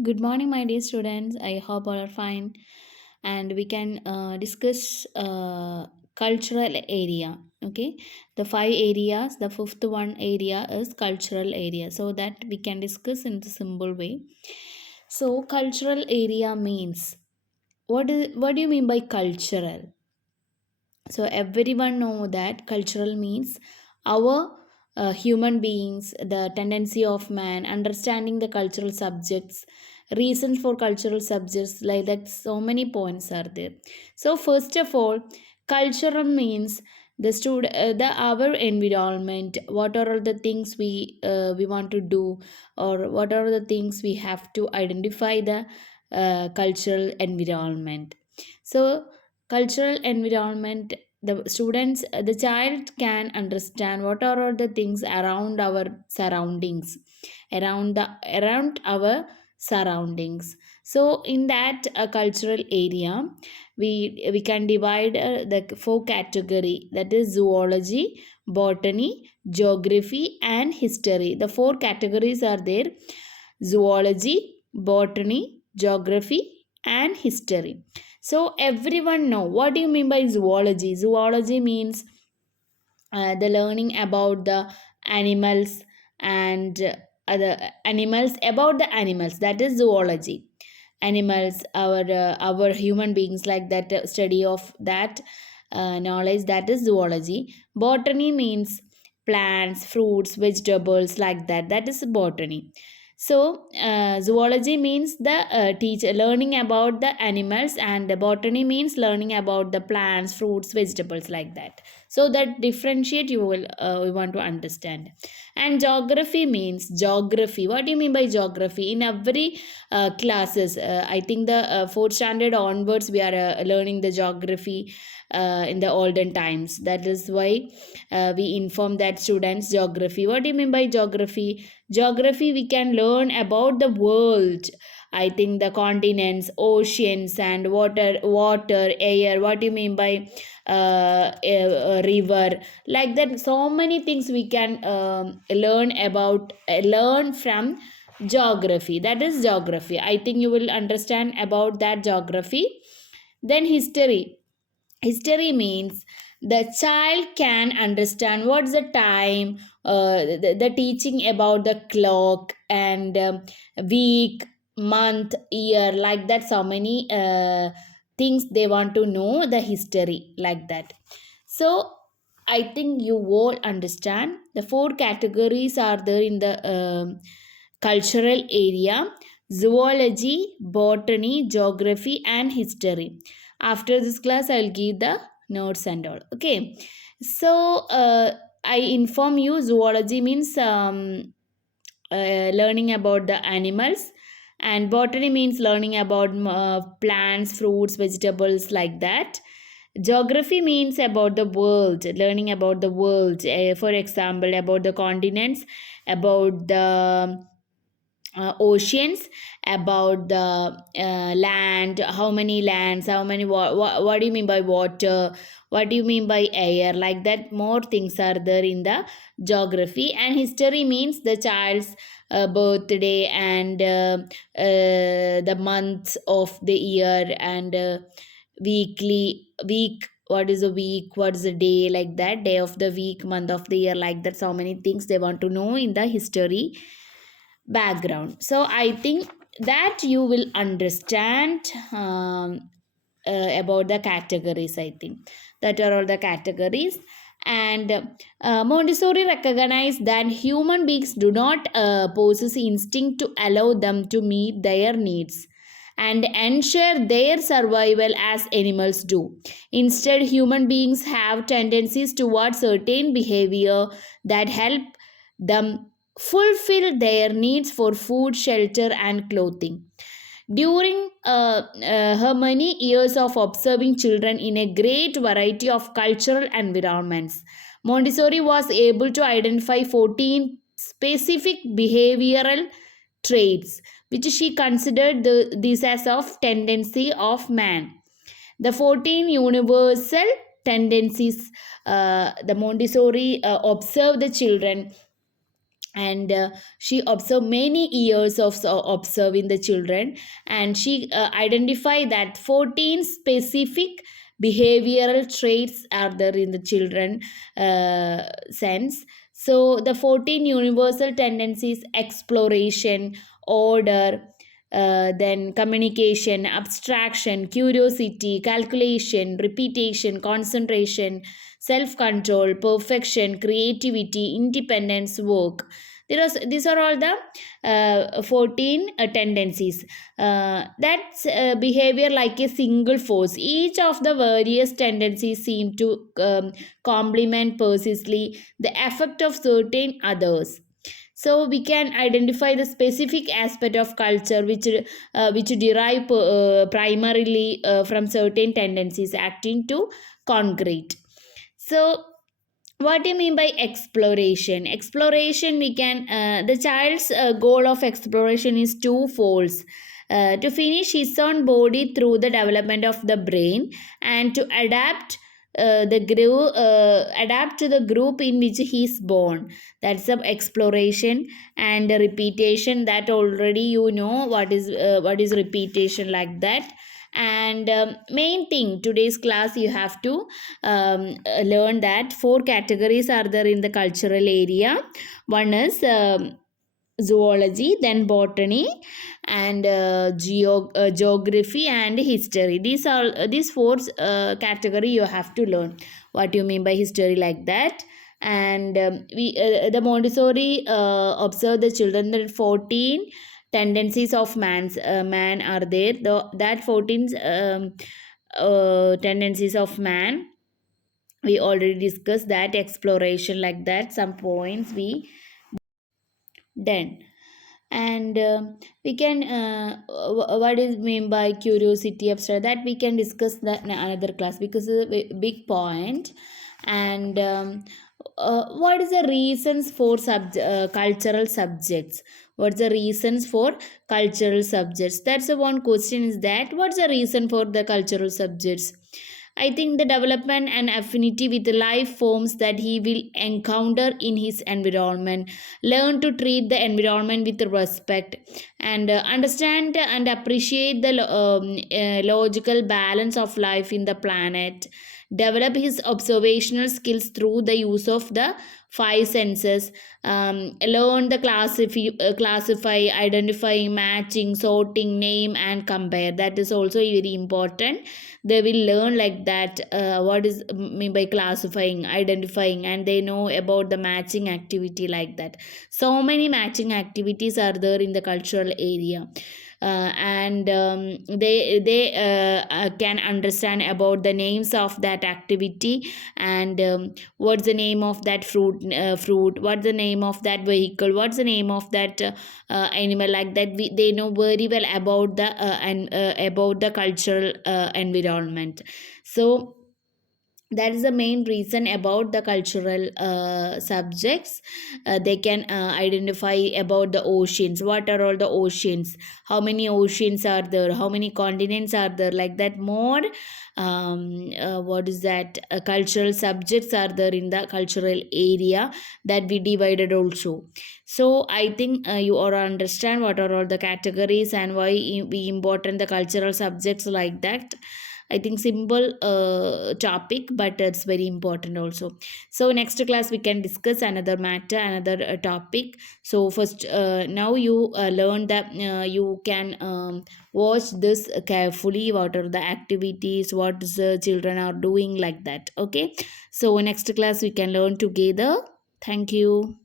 Good morning, my dear students. I hope all are fine, and we can discuss cultural area. Okay, the five areas. The fifth one area is cultural area, so that we can discuss in the simple way. So, cultural area means what do you mean by cultural? So everyone know that cultural means our human beings, the tendency of man, understanding the cultural subjects, reasons for cultural subjects, like that. So many points are there. So first of all, cultural means the our environment. What are all the things we want to do, or what are the things we have to identify the cultural environment. So cultural environment, the child can understand what are all the things around our surroundings, around our surroundings. So in that cultural area, we can divide the four category, that is zoology, botany, geography and history. The four categories are there: zoology, botany, geography and history. So everyone know what do you mean by zoology. Zoology means the learning about the animals and other animals, about the animals, that is zoology. Animals, our human beings, like that, study of that knowledge, that is zoology. Botany means plants, fruits, vegetables, like that, that is botany. So zoology means the teacher learning about the animals, and the botany means learning about the plants, fruits, vegetables, like that. So that differentiate you will we want to understand. And geography means geography. What do you mean by geography? In every classes, I think the fourth standard onwards, we are learning the geography in the olden times. That is why we inform that students geography. What do you mean by geography? Geography, we can learn about the world. I think the continents, oceans and water, air. What do you mean by a river? Like that, so many things we can learn about, learn from geography. That is geography. I think you will understand about that geography. Then history. History means the child can understand what's the time, the teaching about the clock and week, month, year, like that. So many things they want to know the history, like that. So I think you all understand the four categories are there in the cultural area: zoology, botany, geography and history. After this class I'll give the notes and all. Okay, so I inform you zoology means learning about the animals, and botany means learning about plants, fruits, vegetables, like that. Geography means about the world, learning about the world, for example about the continents, about the oceans, about the land, how many lands, how many what do you mean by water, what do you mean by air, like that. More things are there in the geography. And history means the child's birthday and the months of the year and week, what is a week, what is a day, like that, day of the week, month of the year, like that. So many things they want to know in the history background. So I think that you will understand about the categories. I think that are all the categories. And Montessori recognized that human beings do not possess instinct to allow them to meet their needs and ensure their survival as animals do. Instead, human beings have tendencies towards certain behavior that help them fulfill their needs for food, shelter, and clothing. During her many years of observing children in a great variety of cultural environments, Montessori was able to identify 14 specific behavioral traits, which she considered these as of tendency of man. The 14 universal tendencies, the Montessori observed the children and she observed many years of observing the children, and she identified that 14 specific behavioral traits are there in the children sense. So the 14 universal tendencies: exploration, order, then communication, abstraction, curiosity, calculation, repetition, concentration, self control, perfection, creativity, independence, work. These are all the 14 tendencies. That's behavior like a single force. Each of the various tendencies seem to complement precisely the effect of certain others. So we can identify the specific aspect of culture which derive primarily from certain tendencies acting to concrete. So what do you mean by exploration? Exploration, we can the child's goal of exploration is twofold: to finish his own body through the development of the brain, and to adapt to the group in which he is born. That's the exploration. And the repetition, that already you know what is repetition, like that. And main thing today's class, you have to learn that four categories are there in the cultural area. One is zoology, then botany, and geography and history. These four category you have to learn. What you mean by history, like that. And we the Montessori observe the children that 14 tendencies of man are there. That 14 tendencies of man, we already discussed that. Exploration, like that, some points we done. And we can what is mean by curiosity, abstract, that we can discuss that in another class, because it's a big point. And what is the reasons for cultural subjects? What's the reasons for cultural subjects? That's the one question, is that what's the reason for the cultural subjects? I think the development and affinity with life forms that he will encounter in his environment, learn to treat the environment with respect, and understand and appreciate the logical balance of life in the planet, develop his observational skills through the use of the five senses, learn the classify, identify, matching, sorting, name and compare. That is also very important. They will learn like that, what is mean by classifying, identifying, and they know about the matching activity, like that. So many matching activities are there in the cultural area. And they can understand about the names of that activity, and what's the name of that fruit, what's the name of that vehicle, what's the name of that animal, like that. They know very well about the and about the cultural environment. So that is the main reason about the cultural subjects. They can identify about the oceans. What are all the oceans? How many oceans are there? How many continents are there? Like that. More what is that cultural subjects are there in the cultural area, that we divided also. So I think you all understand what are all the categories and why we important the cultural subjects, like that. I think simple topic, but it's very important also. So next class we can discuss another matter, another topic. So first, now you learn that you can watch this carefully. What are the activities? What the children are doing, like that. Okay. So next class we can learn together. Thank you.